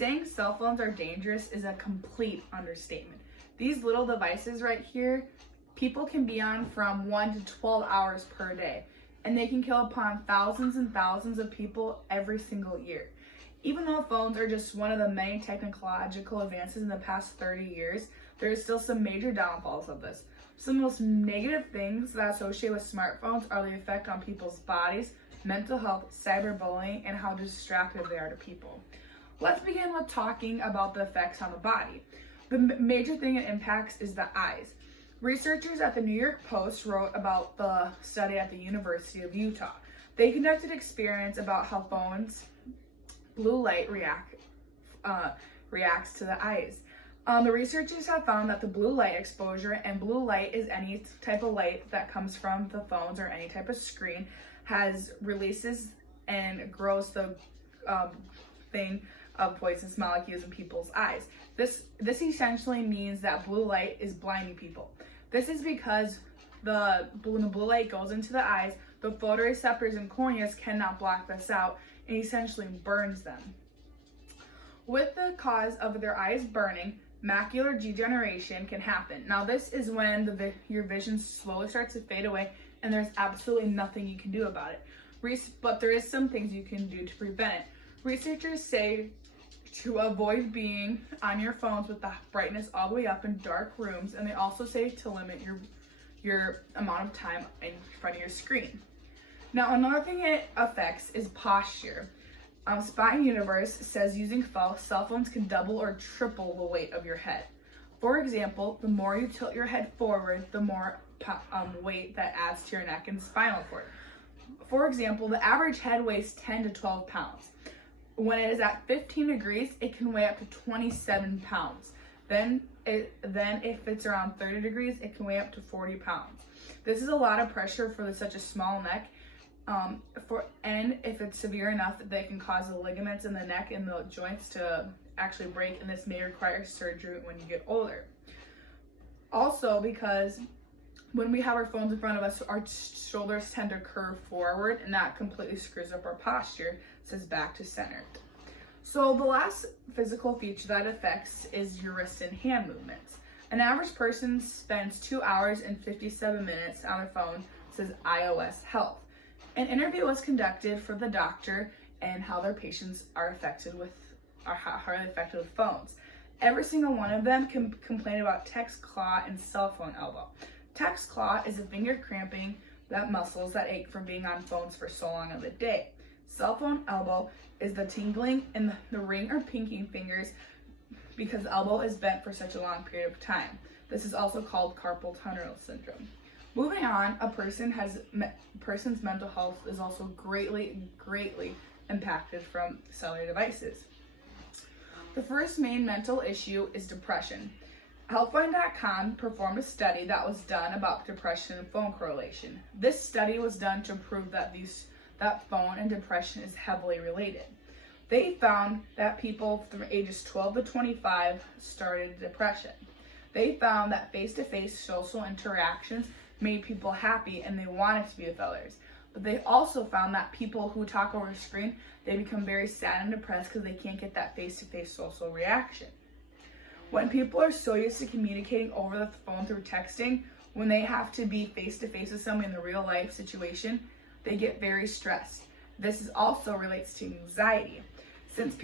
Saying cell phones are dangerous is a complete understatement. These little devices right here, people can be on from 1 to 12 hours per day, and they can kill upon thousands and thousands of people every single year. Even though phones are just one of the many technological advances in the past 30 years, there is still some major downfalls of this. Some of the most negative things that associate with smartphones are the effect on people's bodies, mental health, cyberbullying, and how distracted they are to people. Let's begin with talking about the effects on the body. The major thing it impacts is the eyes. Researchers at the New York Post wrote about the study at the University of Utah. They conducted experiments about how phones blue light reacts to the eyes. The researchers have found that the blue light exposure, and blue light is any type of light that comes from the phones or any type of screen, has releases and grows the thing of poisonous molecules in people's eyes. This essentially means that blue light is blinding people. This is because when the blue light goes into the eyes, the photoreceptors and corneas cannot block this out and essentially burns them. With the cause of their eyes burning, macular degeneration can happen. Now this is when your vision slowly starts to fade away and there's absolutely nothing you can do about it. But there is some things you can do to prevent it. Researchers say to avoid being on your phones with the brightness all the way up in dark rooms, and they also say to limit your amount of time in front of your screen. Now another thing it affects is posture. Spine Universe says using cell phones can double or triple the weight of your head. For example, the more you tilt your head forward, the more weight that adds to your neck and spinal cord. For example, the average head weighs 10 to 12 pounds. When it is at 15 degrees, it can weigh up to 27 pounds. Then if it's around 30 degrees, it can weigh up to 40 pounds. This is a lot of pressure for such a small neck. And if it's severe enough, they can cause the ligaments in the neck and the joints to actually break, and this may require surgery when you get older. Also, because when we have our phones in front of us, our shoulders tend to curve forward, and that completely screws up our posture, says back to center. So the last physical feature that affects is your wrist and hand movements. An average person spends 2 hours and 57 minutes on their phone, says iOS Health. An interview was conducted for the doctor and how their patients are affected with phones. Every single one of them can complain about text claw and cell phone elbow. Text claw is the finger cramping that muscles that ache from being on phones for so long of the day. Cell phone elbow is the tingling in the ring or pinky fingers because the elbow is bent for such a long period of time. This is also called carpal tunnel syndrome. Moving on, a person's mental health is also greatly impacted from cellular devices. The first main mental issue is depression. Healthline.com performed a study that was done about depression and phone correlation. This study was done to prove that phone and depression is heavily related. They found that people from ages 12 to 25 started depression. They found that face-to-face social interactions made people happy and they wanted to be with others. But they also found that people who talk over a screen, they become very sad and depressed because they can't get that face-to-face social reaction. When people are so used to communicating over the phone through texting, when they have to be face-to-face with someone in the real life situation, they get very stressed. This also relates to anxiety. Since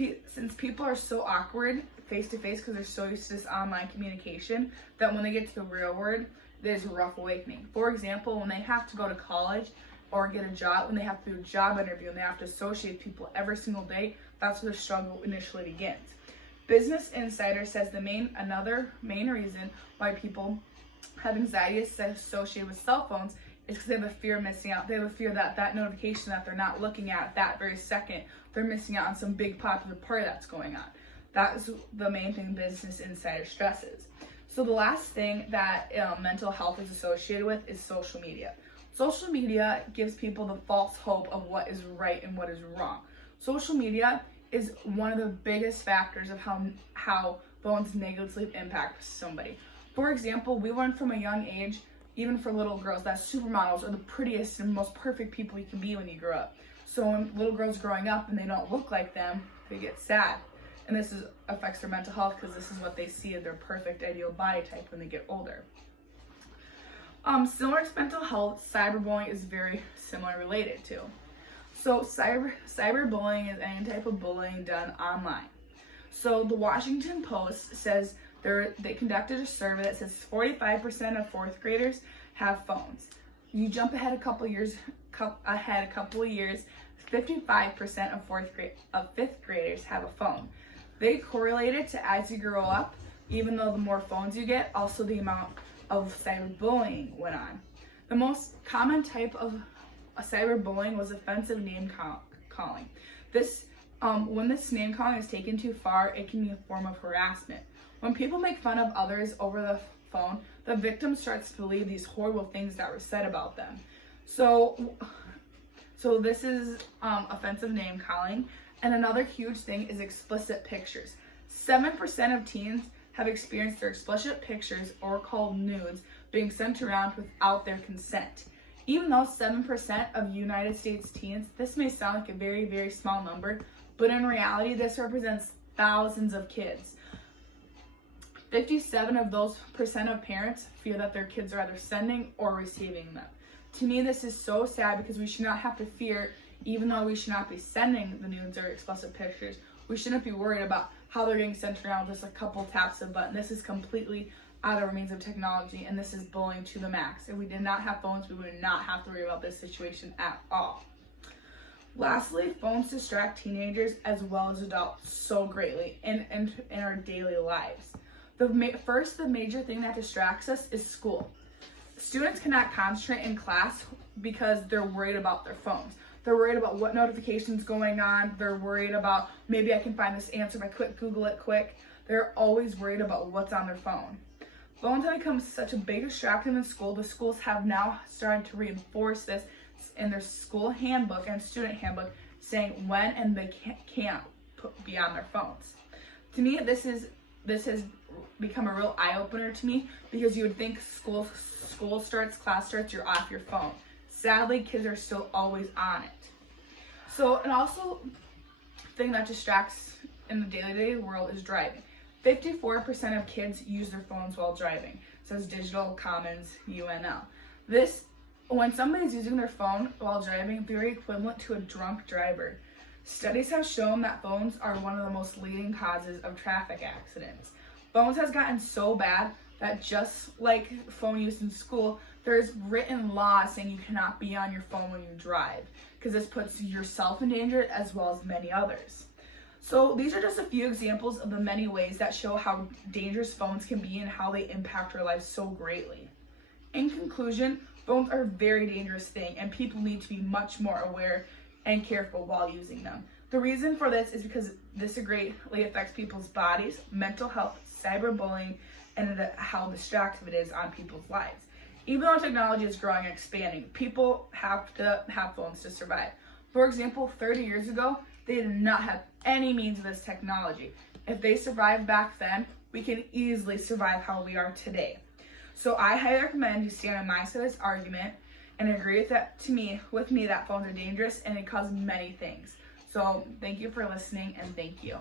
people are so awkward face-to-face because they're so used to this online communication, that when they get to the real world, there's a rough awakening. For example, when they have to go to college or get a job, when they have to do a job interview and they have to associate with people every single day, that's where the struggle initially begins. Business Insider says another main reason why people have anxiety associated with cell phones is because they have a fear of missing out. They have a fear that notification that they're not looking at that very second, they're missing out on some big popular party that's going on. That is the main thing Business Insider stresses. So the last thing that mental health is associated with is social media. Social media gives people the false hope of what is right and what is wrong. Social media is one of the biggest factors of how phones negatively impact somebody. For example, we learned from a young age, even for little girls, that supermodels are the prettiest and most perfect people you can be when you grow up. So when little girls growing up and they don't look like them, they get sad. And this affects their mental health because this is what they see as their perfect ideal body type when they get older. Similar to mental health, cyberbullying is very similar related to. So cyberbullying is any type of bullying done online. So the Washington Post says they conducted a survey that says 45% of fourth graders have phones. You jump ahead a couple of years, 55% of fifth graders have a phone. They correlated to as you grow up, even though the more phones you get, also the amount of cyberbullying went on. The most common type of cyberbullying was offensive name calling. When this name calling is taken too far, it can be a form of harassment. When people make fun of others over the phone, the victim starts to believe these horrible things that were said about them. So this is offensive name calling. And another huge thing is explicit pictures. 7% of teens have experienced their explicit pictures, or called nudes, being sent around without their consent. Even though 7% of United States teens, this may sound like a very, very small number, but in reality, this represents thousands of kids. 57% of those of parents fear that their kids are either sending or receiving them. To me, this is so sad because we should not have to fear, even though we should not be sending the nudes or explicit pictures, we shouldn't be worried about how they're getting sent around with just a couple taps of a button. This is completely out of our means of technology, and this is bullying to the max. If we did not have phones, we would not have to worry about this situation at all. Lastly, phones distract teenagers as well as adults so greatly in our daily lives. The major thing that distracts us is school. Students cannot concentrate in class because they're worried about their phones. They're worried about what notifications going on. They're worried about maybe I can find this answer if I Google it quick. They're always worried about what's on their phone. Phones have become such a big distraction in school. The schools have now started to reinforce this in their school handbook and student handbook, saying when and they can't be on their phones. To me, this has become a real eye-opener to me, because you would think class starts, you're off your phone. Sadly, kids are still always on it. So, and also, thing that distracts in the day-to-day world is driving. 54% of kids use their phones while driving, says Digital Commons UNL. When somebody's using their phone while driving, they're equivalent to a drunk driver. Studies have shown that phones are one of the most leading causes of traffic accidents. Phones has gotten so bad that just like phone use in school, there's written laws saying you cannot be on your phone when you drive, because this puts yourself in danger as well as many others. So these are just a few examples of the many ways that show how dangerous phones can be and how they impact our lives so greatly. In conclusion, phones are a very dangerous thing, and people need to be much more aware and careful while using them. The reason for this is because this greatly affects people's bodies, mental health, cyberbullying, and how distractive it is on people's lives. Even though technology is growing and expanding, people have to have phones to survive. For example, 30 years ago, they did not have any means of this technology. If they survived back then, we can easily survive how we are today. So I highly recommend you stand on my side of this argument and agree with me that phones are dangerous and it causes many things. So thank you for listening, and thank you.